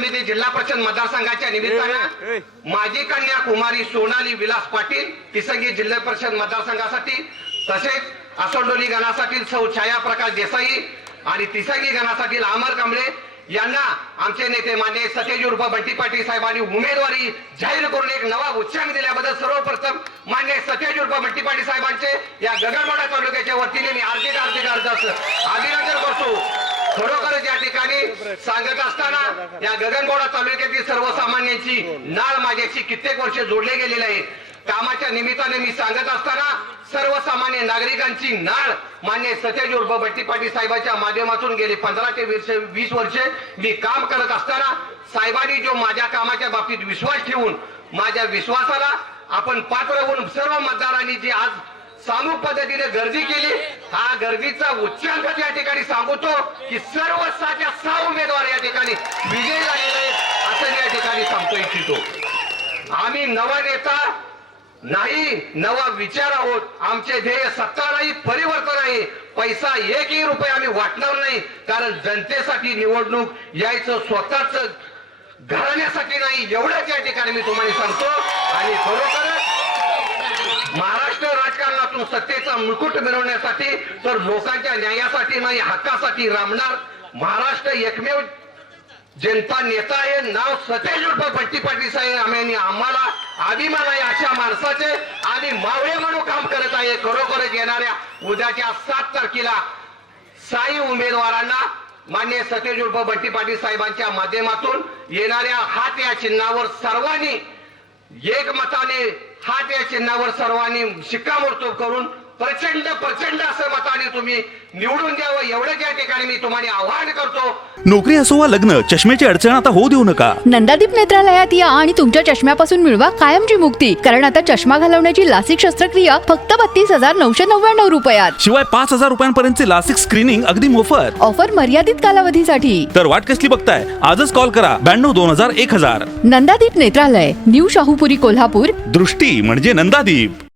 समिती जिल्हा परिषद मतदारसंघाच्या निमित्तानं माजी कन्या कुमारी सोनाली विलास पाटील तिसंगी जिल्हा परिषद मतदारसंघासाठी तसेच असोंडोली गणासाठी सौ छाया प्रकाश देसाई आणि तिसंगी गणासाठी अमर कांबळे यांना आमचे नेते मान्य सतेज उर्फ बंटी पाटील साहेबांनी उमेदवारी जाहीर करून एक नवा उच्चांक दिल्याबद्दल सर्वप्रथम मान्य सतेज उर्फ बंटी पाटील साहेबांचे या गगनबावडा तालुक्याच्या वतीने मी हार्दिक अभिनंदन करतो। खरोखरच या ठिकाणी सांगत असताना या गगनबावडा तालुक्यातील सर्वसामान्यांची नाळ माझ्याशी कित्येक वर्ष जोडले गेलेले आहे। कामाच्या निमित्ताने मी सांगत असताना सर्वसामान्य नागरिकांची नाळ मान्य सतेज उर्फ बंटी पाटील साहेबांच्या माध्यमातून गेले 15 ते 20 वर्षे मी काम करत असताना साहेबांनी जो माझ्या कामाच्या बाबतीत विश्वास ठेवून माझ्या विश्वासाला आपण पात्र होऊन सर्व मतदारांनी जी आज सामूहिक पद्धतीने गर्दी केली, हा गर्दीचा उच्चांक या ठिकाणी सांगतो की सर्व 6 उमेदवार या ठिकाणी विजयी झालेले आहेत असं या ठिकाणी सांगतो इच्छितो। आम्ही नवा नेता नाही, नवा विचार आहोत। आमचे ध्येय सत्ता नाही, परिवर्तन आहे। पैसा एकही रुपया आम्ही वाटणार नाही, कारण जनतेसाठी निवडणूक यायचं स्वतःच घराण्यासाठी नाही, एवढंच या ठिकाणी मी तुम्हाला सांगतो। आणि खरोखरच महाराष्ट्र राजकारणातून सत्तेचा मुकुट मिळवण्यासाठी तर लोकांच्या न्यायासाठी नाही, हक्कासाठी रामणार महाराष्ट्र एकमेव जनता नेता आहे। नाव सतेज उर्फ बंटी पाटील साहेब आम्हाला अभिमान आहे अशा माणसाचे आम्ही मावळे म्हणून काम करत आहे। खरोखरच येणाऱ्या उद्याच्या 7 तारखेला 6 उमेदवारांना मान्य सतेज उर्फ बंटी पाटील साहेबांच्या माध्यमातून येणाऱ्या हात या चिन्हावर सर्वांनी एकमताने हात या चिन्हावर सर्वांनी शिक्कामोर्तब करून प्रचंड असं मताने तुम्ही निवडून द्यावं, एवढंच या ठिकाणी मी तुम्हाला आवाहन करतो। नोकरी असो वा लग्न, चष्म्याची अडचण आता होऊ देऊ नका। नंदादीप नेत्रालयात या आणि तुमच्या चष्म्यापासून मिळवा कायमची मुक्ती, कारण आता चष्मा घालवण्याची लासिक शस्त्रक्रिया फक्त 32,999 रुपयात, शिवाय 5,000 रुपयांपर्यंतचे लासिक स्क्रीनिंग अगदी मोफत। ऑफर मर्यादित कालावधीसाठी। तर वाट कसली बघताय, आजच कॉल करा 92 2000 1000। नंदादीप नेत्रालय, न्यू शाहूपुरी, कोल्हापूर। दृष्टी म्हणजे नंदादीप।